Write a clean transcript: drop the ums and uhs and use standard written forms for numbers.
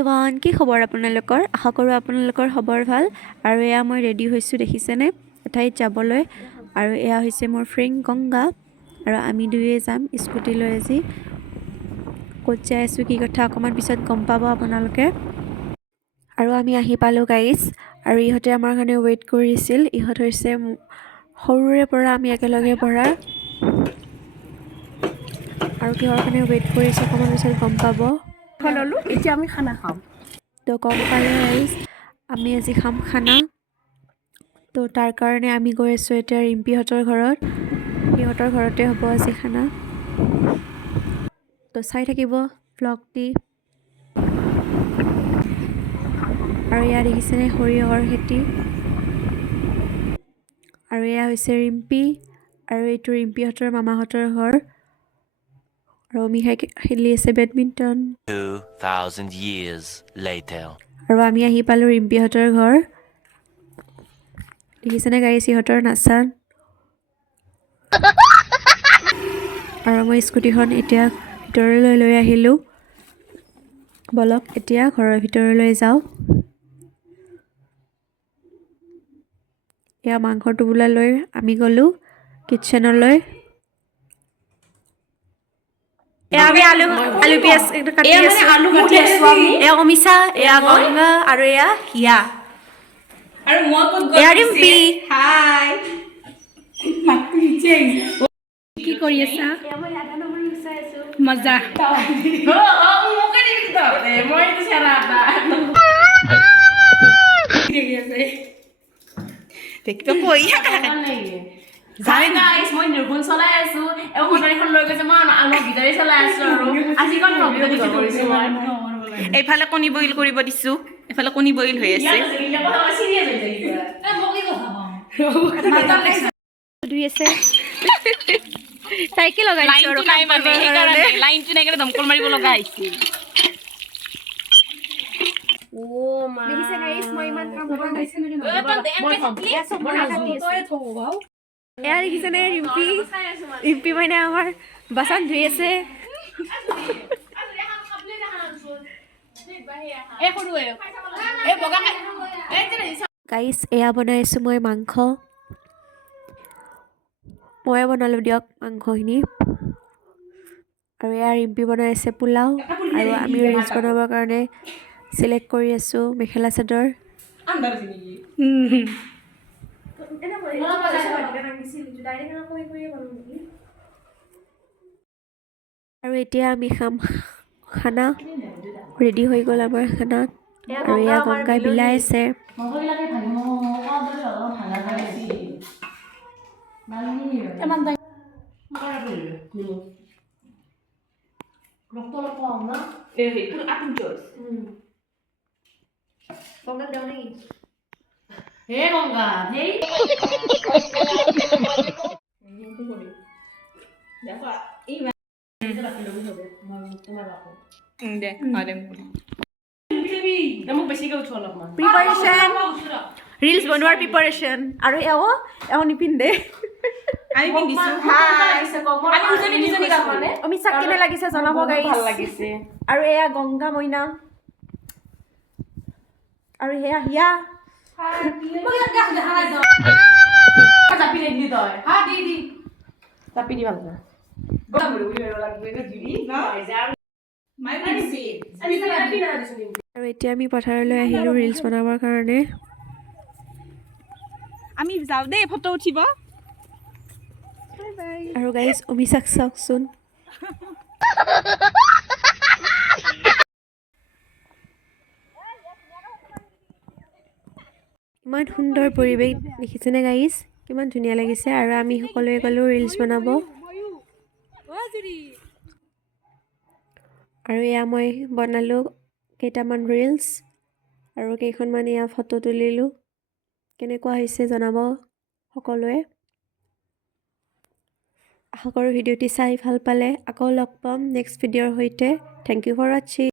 Everyone, কি খবৰ আপোনালোকৰ? আশা কৰোঁ আপোনালোকৰ খবৰ ভাল। আৰু এয়া মই ৰেডি হৈছোঁ, দেখিছেনে, এঠাইত যাবলৈ। আৰু এয়া হৈছে মোৰ ফ্ৰেণ্ড গংগা, আৰু আমি দুয়ে যাম স্কুটি লৈ আজি। ক'ত যাই আছোঁ, কি কথা অকণমান পিছত গম পাব আপোনালোকে। আৰু আমি আহি পালোঁ গাইজ, আৰু ইহঁতে আমাৰ কাৰণে ৱেইট কৰিছিল। ইহঁত হৈছে সৰুৰে পৰা আমি একেলগে পঢ়া, আৰু কিহৰ কাৰণে ৱেইট কৰিছে অকণমান পিছত গম পাব। ল'লো, এতিয়া আমি খানা খাম। তো গম পালে গাইজ, আমি আজি খাম খানা। তো তাৰ কাৰণে আমি গৈ আছোঁ এতিয়া ৰিম্পীহঁতৰ ঘৰত। সিহঁতৰ ঘৰতে হ'ব আজি খানা। তো চাই থাকিব ভ্লগটি। আৰু এয়া দেখিছেনে সৰিয়হৰ খেতি। আৰু এয়া হৈছে ৰিম্পী, আৰু এইটো ৰিম্পীহঁতৰ মামাহঁতৰ ঘৰ। আৰু মিহাই খেলি আছে বেডমিণ্টন। 2000 years later. আৰু আমি আহি পালোঁ ৰিম্পীহঁতৰ ঘৰ। দেখিছেনে গাড়ী সিহঁতৰ নাচান। আৰু মই স্কুটিখন এতিয়া ভিতৰলৈ লৈ আহিলোঁ। বলক এতিয়া ঘৰৰ ভিতৰলৈ যাওঁ। এয়া মাংসৰ টোপোলা লৈ আমি গ'লোঁ কিটচেনলৈ। এয়া আমি আলু পিয়াজ কাটি আছোঁ। এয়া অমিশা, এয়া গংগা, আৰু এয়া হিয়া। আৰু মই ক'ত এয়া ৰিম্পী। হাই কি কৰি আছা? মজা। মই নিৰ্গুণ চলাই আছো, এখন লৈ গৈছে, মই গিটাৰী চলাই আছো, আৰু আজি এইফালে কণী বইল কৰিব দিছো, এইফালে কণী বইল হৈ আছে। ধুই আছে চাইকেল লগাইছো আৰু নাই মানে সেইকাৰণে লাইনটো নাই কাৰণে দমকল মাৰিব লগা হৈছিল। দেখিছে গাইস, মই ইমান কাম কৰা নাইছে। এয়া দেখিছেনে ৰিম্পী মানে আমাৰ বাচন ধুই আছে। গাইস, এয়া বনাই আছো মই মাংস। ময়ে বনালোঁ দিয়ক মাংসখিনি। আৰু এয়া ৰিম্পী বনাই আছে পোলাও, আৰু আমি ৰিলচ বনাবৰ কাৰণে চিলেক্ট কৰি আছোঁ মেখেলা চাদৰ। আৰু এতিয়া আমি খাম খানা। ৰেডি হৈ গ'ল আমাৰ খানা, আৰু এয়া গংগাই বিলাই আছে। প্ৰিপাৰেশ্যন, ৰিলছ বনোৱাৰ প্ৰিপাৰেশ্যন। আৰু এও নিপিন্ধে। অমিশাক কেনে লাগিছে জনাব গাইছ। আৰু এয়া গংগা মইনা, আৰু এয়া হিয়া। আৰু এতিয়া আমি পথাৰলৈ আহিলোঁ ৰিলছ বনাবৰ কাৰণে। আমি যাওঁ দেই ফটো উঠিব। আৰু গাইজ অমিশাক চাওকচোন। ইমান সুন্দৰ পৰিৱেশ দেখিছেনে গাইজ, কিমান ধুনীয়া লাগিছে। আৰু আমি সকলোৱে গ'লোঁ ৰিলছ বনাব। আৰু এয়া মই বনালোঁ কেইটামান ৰিলছ, আৰু কেইখনমান এয়া ফটো তুলিলোঁ। কেনেকুৱা হৈছে জনাব সকলোৱে। আশা কৰোঁ ভিডিঅ'টি চাই ভাল পালে। আকৌ লগ পাম নেক্সট ভিডিঅ'ৰ সৈতে। Thank you for ৱাটছিং।